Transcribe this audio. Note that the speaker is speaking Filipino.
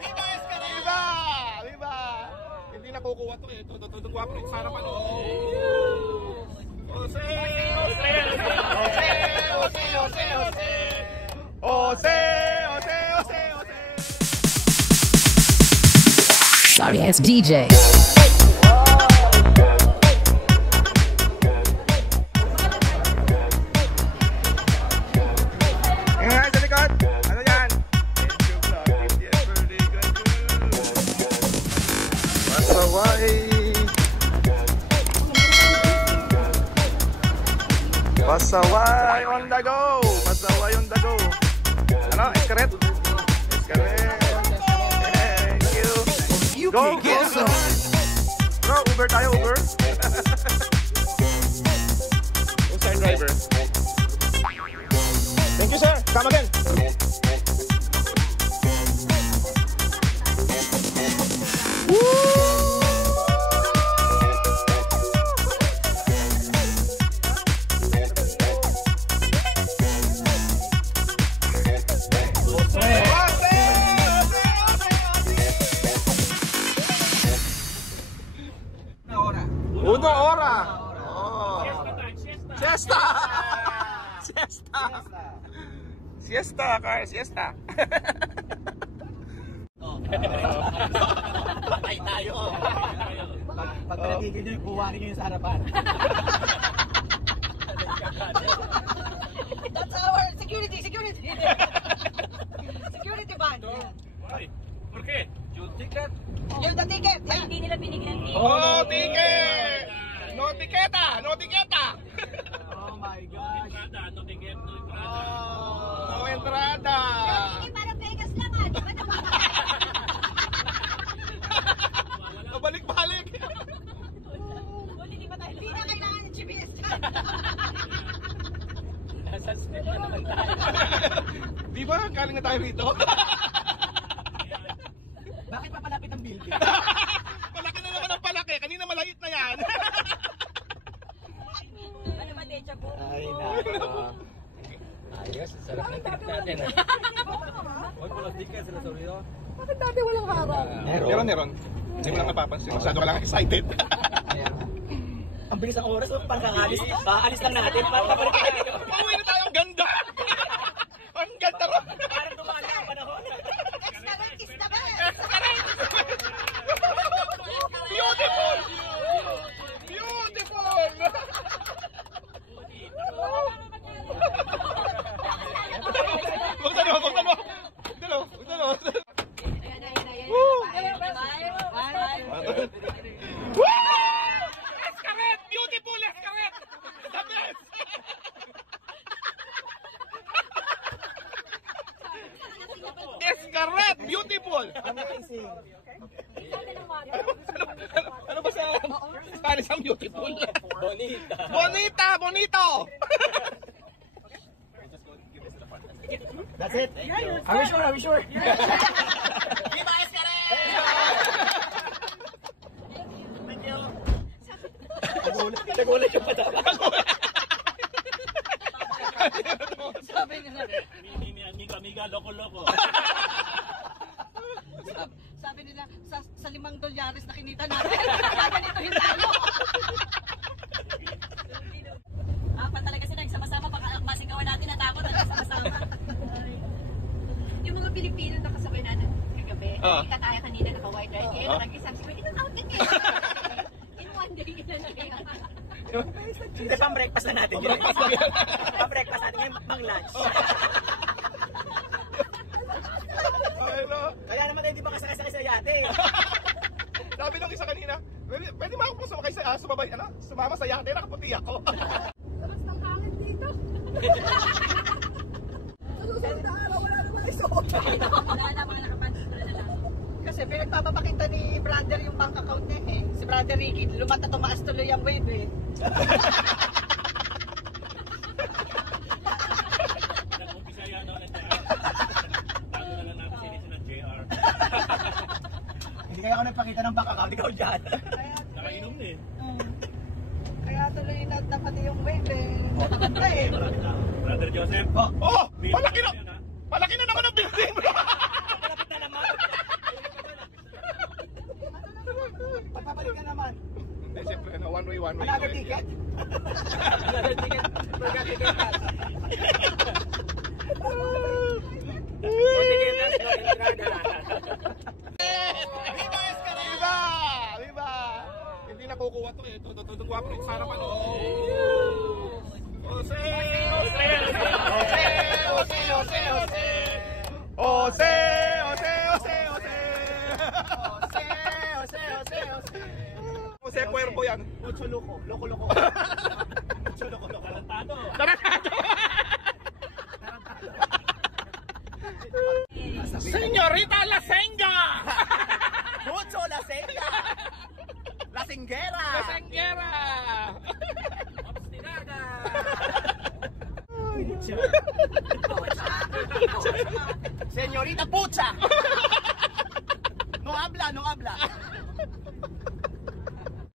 Viva Escaret! Viva! Viva! Hindi nakukuha to eh. Ito guwapo rin sa harapan. Jose! Jose! Jose! Jose! Jose! Jose! Jose! Jose! Jose! Jose! Sorry ass DJ. Pasaway on the go! Pasaway on the go! Ano? Escaret? Escaret! Thank you! Go! Go! Bro, Uber tayo, Uber! Inside driver. Thank you, sir! Come again! Uno ora. Oh. Siesta. Siesta. Siesta, car, siesta. Patay tayo. Pag natigil nyo, buwanin nyo yung sa harapan. That's our security band. Ay, ¿por qué? Yung ticket. Yung the ticket. Ay, hindi nila binigyan ng ticket. Oh, ticket. No tiqueta, no tiqueta. Oh my gosh. Entrada, no ticket, no entrada. No entrada. Hindi, parang Vegas lang ah. Di ba naman? Balik-balik. Hindi pa tayo. Hindi na kailangan ng GPS. Nasuspend na naman tayo. Di ba? Galing na tayo rito. Bakit papalapit ang building? Palaki na naman ang palaki. Kanina maliit na yan. Ano ba, deja vu? Ay, Ayos, sarap ng trip natin. Huwag mo lang ticket sila sa Rio. Bakit dati walang harap? Meron. Hindi mo lang napapansin. Masyado ka lang excited. Ang bilis ang oras, pangkakalis. Aalis lang natin, parang kapalik tayo. Pauwi na tayo. Ang ganda. Ang ganda ron. Parang tumali ang panahon. Escaret is the best. Beautiful. Beautiful. Huwag tanong. Escaret! Beautiful Escaret! The best! Escaret! Beautiful! Ano ba sa Spanish ang beautiful? Bonita. Bonita! Bonito! That's it. Are we sure? Viva Escaret! Thank you. Nagulat yung patama. Sabi nila, Amiga, loko-loko. sabi nila, sa $5 na kinita natin, ganitohin tayo. Apat talaga sila, nagsama-sama, baka masigawan natin, natakot na nagsama-sama. Yung mga Pilipino na kasabay natin kagabi, nakita tayo kanina, naka-white right here, nag-isang sigaw, in-out na kayo. In one day, ina na kaya. Hindi, pang-breakfast na natin yun. Pang-breakfast natin yun, pang-lunch. Kaya naman tayo di ba kasakay sa yate? Sabi nung isa kanina, pwede ba ako sumakay sa sumama sa yate, nakaputi ako. Tapos ng hangin dito. Sa susunod na araw, wala naman isuot. Wala na, mga nakapansin na lang. Kasi pinagpapakita ni brother yung bank account niya eh. Si brother Ricky, lumata tumaas tuloy ang wave eh. Nag-umpisa yan ulit na. Bago na lang natin sinisi ng JR. Hindi kaya ako nagpakita ng bank account, ikaw dyan. Nakainom na eh. Kaya tuloy na dapat yung wave eh. Nakakanta eh. Brother Joseph. Oh! Palaki na naman ang building, bro! Malapit na naman. one way. Another ticket? Another ticket. Forgot to get that. Viva! Viva! Hindi na kukuha to eh. Ito guwapo rin sa harapan. Jose! Jose! Jose! Jose! Jose! Jose! Jose! Jose! Jose! Jose Cuervo yan. Mucho loko. Loko. Mucho loko. Tarantado. Tarantado! Señorita Lasenga! Mucho la senga. La singuera. Lasenguera! Obstinada. Señorita Pucha. No habla.